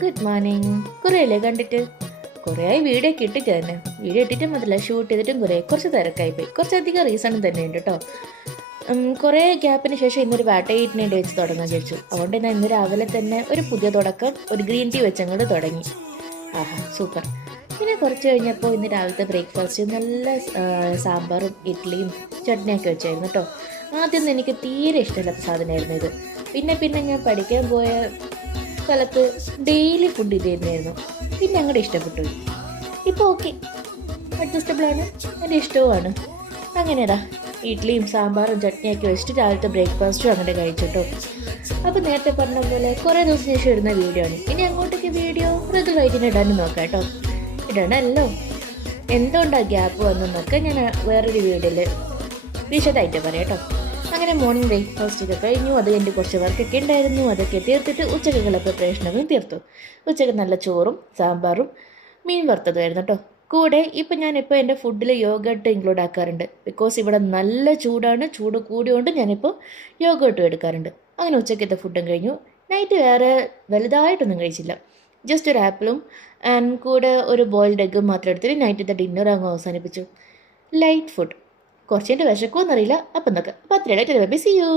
Good morning. കുറേയല്ലേ കണ്ടിട്ട്? കുറേയായി video ഒക്കെ ഇട്ടിട്ട് തന്നെ. വീഡിയോ ഇട്ടിട്ട് മുതല ഷൂട്ട് ചെയ്തിട്ടും കുറച്ച് തിരക്കായിപ്പോയി. കുറച്ചധികം റീസണും തന്നെയുണ്ട് കേട്ടോ. കുറേ ഗ്യാപ്പിന് ശേഷം ഇന്നൊരു വാട്ടയിട്ടിനെ വെച്ച് തുടങ്ങാൻ ചോദിച്ചു. അതുകൊണ്ട് ഞാൻ ഇന്ന് രാവിലെ തന്നെ ഒരു പുതിയ തുടക്കം, ഒരു ഗ്രീൻ ടീ വെച്ചങ്ങോട്ട് തുടങ്ങി. ആഹാ, സൂപ്പർ. പിന്നെ കുറച്ച് കഴിഞ്ഞപ്പോൾ ഇന്ന് രാവിലത്തെ ബ്രേക്ക്ഫാസ്റ്റ് നല്ല സാമ്പാറും ഇഡ്ഡലിയും ചട്നിയൊക്കെ വെച്ചായിരുന്നു കേട്ടോ. ആദ്യമൊന്നും എനിക്ക് തീരെ ഇഷ്ടമില്ലാത്ത സാധനമായിരുന്നു ഇത്. പിന്നെ ഞാൻ പഠിക്കാൻ പോയ സ്ഥലത്ത് ഡെയിലി ഫുഡ് ഇത് തന്നെയായിരുന്നു. പിന്നെ അങ്ങോട്ട് ഇഷ്ടപ്പെട്ടു. ഇപ്പോൾ ഓക്കെ, അഡ്ജസ്റ്റബിളാണ്, എൻ്റെ ഇഷ്ടവുമാണ്. അങ്ങനെയടാ ഇഡ്ഡലിയും സാമ്പാറും ചട്നിയൊക്കെ വെച്ചിട്ട് രാവിലത്തെ ബ്രേക്ക്ഫാസ്റ്റും അങ്ങനെ കഴിച്ചിട്ടോ. അപ്പോൾ നേരത്തെ പറഞ്ഞ പോലെ കുറേ ദിവസം ശേഷം ഇടുന്ന വീഡിയോ ആണ്. ഇനി അങ്ങോട്ടേക്ക് വീഡിയോ റെഗുലറായിട്ട് ഇടാനും നോക്കാം കേട്ടോ. ഇടണമല്ലോ. എന്തുകൊണ്ടാണ് ഗ്യാപ്പ് വന്നെന്നൊക്കെ ഞാൻ വേറൊരു വീഡിയോയിൽ വിശദമായിട്ട് പറയാം കേട്ടോ. അങ്ങനെ മോർണിംഗ് ബ്രേക്ക്ഫാസ്റ്റൊക്കെ കഴിഞ്ഞു. അത് എൻ്റെ കുറച്ച് വർക്കൊക്കെ ഉണ്ടായിരുന്നു. അതൊക്കെ തീർത്തിട്ട് ഉച്ചക്കുള്ള പ്രിപ്പറേഷനൊക്കെ തീർത്തു. ഉച്ചക്ക് നല്ല ചോറും സാമ്പാറും മീൻ വറുത്തതുമായിരുന്നു കേട്ടോ. കൂടെ ഇപ്പം ഞാനിപ്പോൾ എൻ്റെ ഫുഡിൽ യോഗട്ട് ഇൻക്ലൂഡ് ആക്കാറുണ്ട്. ബിക്കോസ് ഇവിടെ നല്ല ചൂടാണ്. ചൂട് കൂടിയോണ്ട് ഞാനിപ്പോൾ യോഗട്ടും എടുക്കാറുണ്ട്. അങ്ങനെ ഉച്ചക്കത്തെ ഫുഡും കഴിഞ്ഞു. നൈറ്റ് വേറെ വലുതായിട്ടൊന്നും കഴിച്ചില്ല. ജസ്റ്റ് ഒരു ആപ്പിളും ആൻഡ് കൂടെ ഒരു ബോയിൽഡ് എഗ്ഗും മാത്രം എടുത്തിട്ട് നൈറ്റത്തെ ഡിന്നർ അങ്ങ് അവസാനിപ്പിച്ചു. Light food. കുറച്ചെൻ്റെ വിശക്കുമെന്നറിയില്ല. അപ്പം നോക്കാം. അപ്പോൾ അത്രയും ലൈറ്റ്. By, see you.